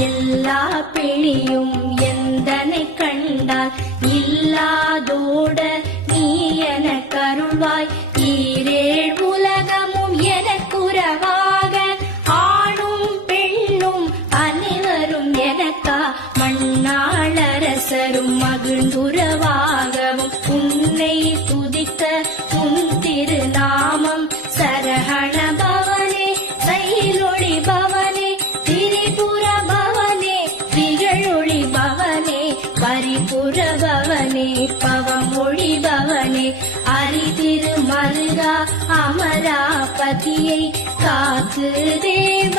எல்லா பிணியும் எந்தனை கண்டால் இல்லாதோட நீ என கருள்வாய். ஈரேழ் உலகமும் எனக்குறவாக ஆணும் பெண்ணும் அனைவரும் எனக்கா மண்ணாளரசரும் மகிழ்ந்துறவாகவும் உன்னை துதித்த உன் திருநாமம் சரஹண பவனே சைலொளி பவனே திரிபுர பவனே திகழொளி பவனே பரிபுர பவனே பவமொழி பவனே அரிதிரு மருகா அமராபதியை காத்து தேவ